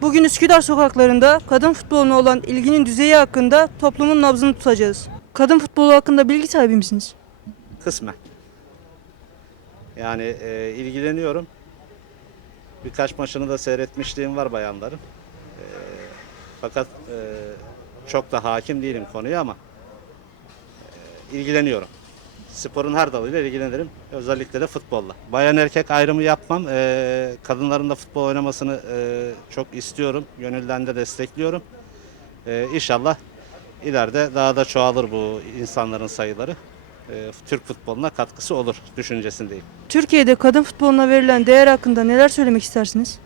Bugün Üsküdar sokaklarında kadın futboluna olan ilginin düzeyi hakkında toplumun nabzını tutacağız. Kadın futbolu hakkında bilgi sahibi misiniz? Kısmen. Yani e, ilgileniyorum. Birkaç maçını da seyretmişliğim var bayanların. E, fakat e, çok da hakim değilim konuya ama e, ilgileniyorum. Sporun her dalıyla ilgilenirim. Özellikle de futbolla. Bayan erkek ayrımı yapmam. E, kadınların da futbol oynamasını e, çok istiyorum. Gönülden de destekliyorum. E, inşallah ileride daha da çoğalır bu insanların sayıları e, Türk futboluna katkısı olur düşüncesindeyim. Türkiye'de kadın futboluna verilen değer hakkında neler söylemek istersiniz?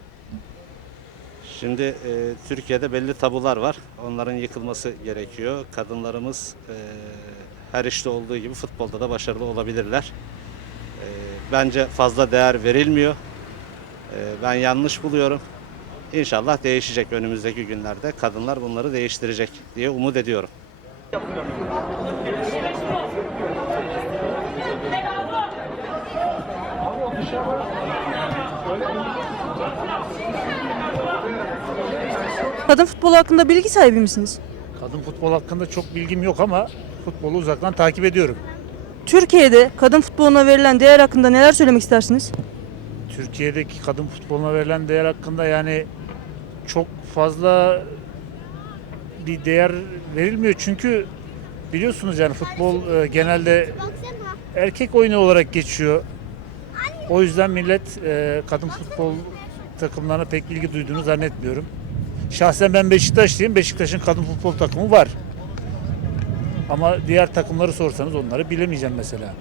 Şimdi e, Türkiye'de belli tabular var. Onların yıkılması gerekiyor. Kadınlarımız e, her işte olduğu gibi futbolda da başarılı olabilirler. E, bence fazla değer verilmiyor. E, ben yanlış buluyorum. İnşallah değişecek önümüzdeki günlerde. Kadınlar bunları değiştirecek diye umut ediyorum. Kadın futbolu hakkında bilgi sahibi misiniz? Kadın futbol hakkında çok bilgim yok ama futbolu uzaktan takip ediyorum. Türkiye'de kadın futboluna verilen değer hakkında neler söylemek istersiniz? Türkiye'deki kadın futboluna verilen değer hakkında yani çok fazla bir değer verilmiyor çünkü biliyorsunuz yani futbol e, genelde erkek oyunu olarak geçiyor. O yüzden millet e, kadın futbol takımlarına pek ilgi duyduğunu zannetmiyorum. Şahsen ben Beşiktaşlıyım. Beşiktaş'ın kadın futbol takımı var. Ama diğer takımları sorsanız onları bilemeyeceğim mesela.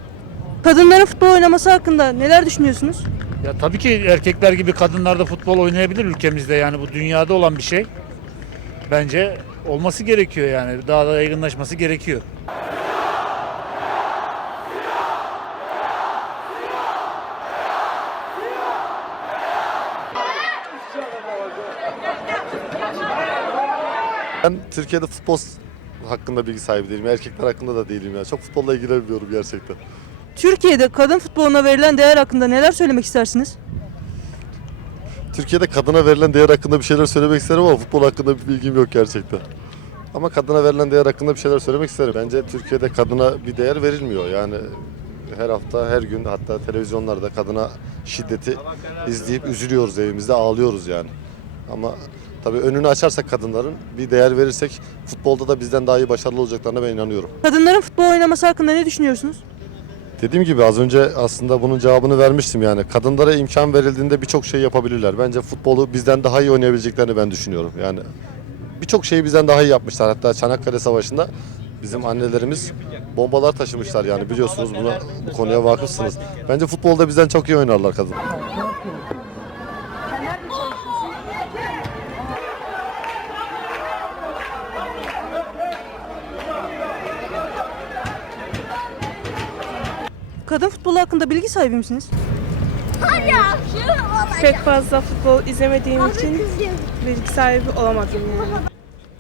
Kadınların futbol oynaması hakkında neler düşünüyorsunuz? Ya tabii ki erkekler gibi kadınlar da futbol oynayabilir ülkemizde yani bu dünyada olan bir şey. Bence olması gerekiyor yani daha da yaygınlaşması gerekiyor. Ben Türkiye'de futbol hakkında bilgi sahibi değilim. Erkekler hakkında da değilim ya. Çok futbolla ilgilenmiyorum gerçekten. Türkiye'de kadın futboluna verilen değer hakkında neler söylemek istersiniz? Türkiye'de kadına verilen değer hakkında bir şeyler söylemek isterim ama futbol hakkında bir bilgim yok gerçekten. Ama kadına verilen değer hakkında bir şeyler söylemek isterim. Bence Türkiye'de kadına bir değer verilmiyor. Yani her hafta, her gün hatta televizyonlarda kadına şiddeti izleyip üzülüyoruz evimizde, ağlıyoruz yani. Ama tabii önünü açarsak kadınların, bir değer verirsek futbolda da bizden daha iyi başarılı olacaklarına ben inanıyorum. Kadınların futbol oynaması hakkında ne düşünüyorsunuz? Dediğim gibi az önce aslında bunun cevabını vermiştim yani. Kadınlara imkan verildiğinde birçok şey yapabilirler. Bence futbolu bizden daha iyi oynayabileceklerini ben düşünüyorum. Yani birçok şeyi bizden daha iyi yapmışlar. Hatta Çanakkale Savaşı'nda bizim annelerimiz bombalar taşımışlar yani biliyorsunuz buna bu konuya vakıfsınız. Bence futbolda bizden çok iyi oynarlar kadın. Kadın futbolu hakkında bilgi sahibi misiniz? Pek fazla futbol izlemediğim için bilgi sahibi olamadım yani.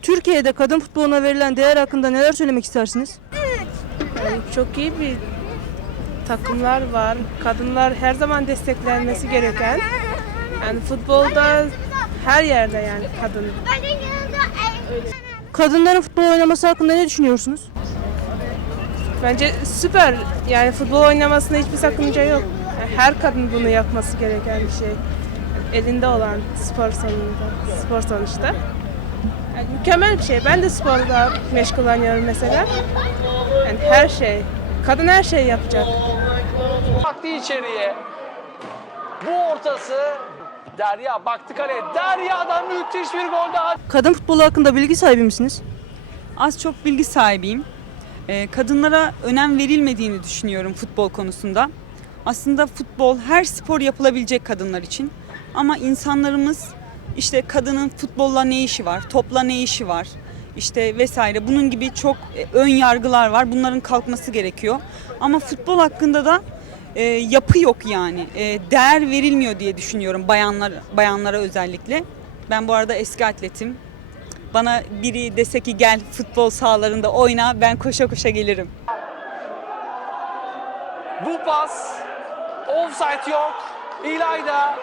Türkiye'de kadın futboluna verilen değer hakkında neler söylemek istersiniz? Yani çok iyi bir takımlar var. Kadınlar her zaman desteklenmesi gereken. Yani futbolda her yerde yani kadın. Kadınların futbol oynaması hakkında ne düşünüyorsunuz? Bence süper. Yani futbol oynamasında hiçbir sakınca yok. Yani her kadın bunu yapması gereken bir şey. Elinde olan spor sonunda, spor sonuçta. Yani mükemmel bir şey. Ben de sporla meşgullanıyorum mesela. Yani her şey. Kadın her şeyi yapacak. Baktı içeriye. Bu ortası Derya baktı kaleye. Derya'dan müthiş bir gol daha. Kadın futbolu hakkında bilgi sahibi misiniz? Az çok bilgi sahibiyim. Ee, Kadınlara önem verilmediğini düşünüyorum futbol konusunda. Aslında futbol her spor yapılabilecek kadınlar için. Ama insanlarımız işte kadının futbolla ne işi var, topla ne işi var, işte vesaire bunun gibi çok e, ön yargılar var. Bunların kalkması gerekiyor. Ama futbol hakkında da e, yapı yok yani. E, değer verilmiyor diye düşünüyorum bayanlar bayanlara özellikle. Ben bu arada eski atletim. Bana biri dese ki gel futbol sahalarında oyna ben koşa koşa gelirim. Bu pas. Offside yok. İlayda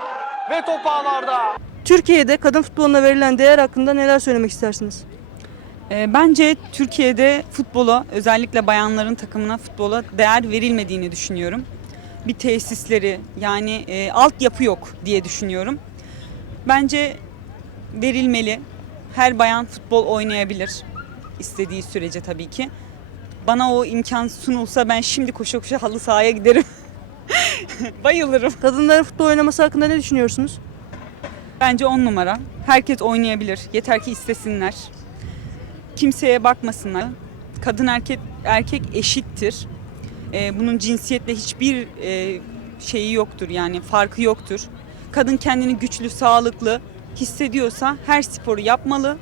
ve top ağlarda. Türkiye'de kadın futboluna verilen değer hakkında neler söylemek istersiniz? E, bence Türkiye'de futbola özellikle bayanların takımına futbola değer verilmediğini düşünüyorum. Bir tesisleri yani e, altyapı yok diye düşünüyorum. Bence verilmeli. Her bayan futbol oynayabilir. istediği sürece tabii ki. Bana o imkan sunulsa ben şimdi koşa koşa halı sahaya giderim. Bayılırım. Kadınların futbol oynaması hakkında ne düşünüyorsunuz? Bence on numara. Herkes oynayabilir. Yeter ki istesinler. Kimseye bakmasınlar. Kadın erkek erkek eşittir. Ee, bunun cinsiyetle hiçbir e, şeyi yoktur yani farkı yoktur. Kadın kendini güçlü, sağlıklı hissediyorsa her sporu yapmalı.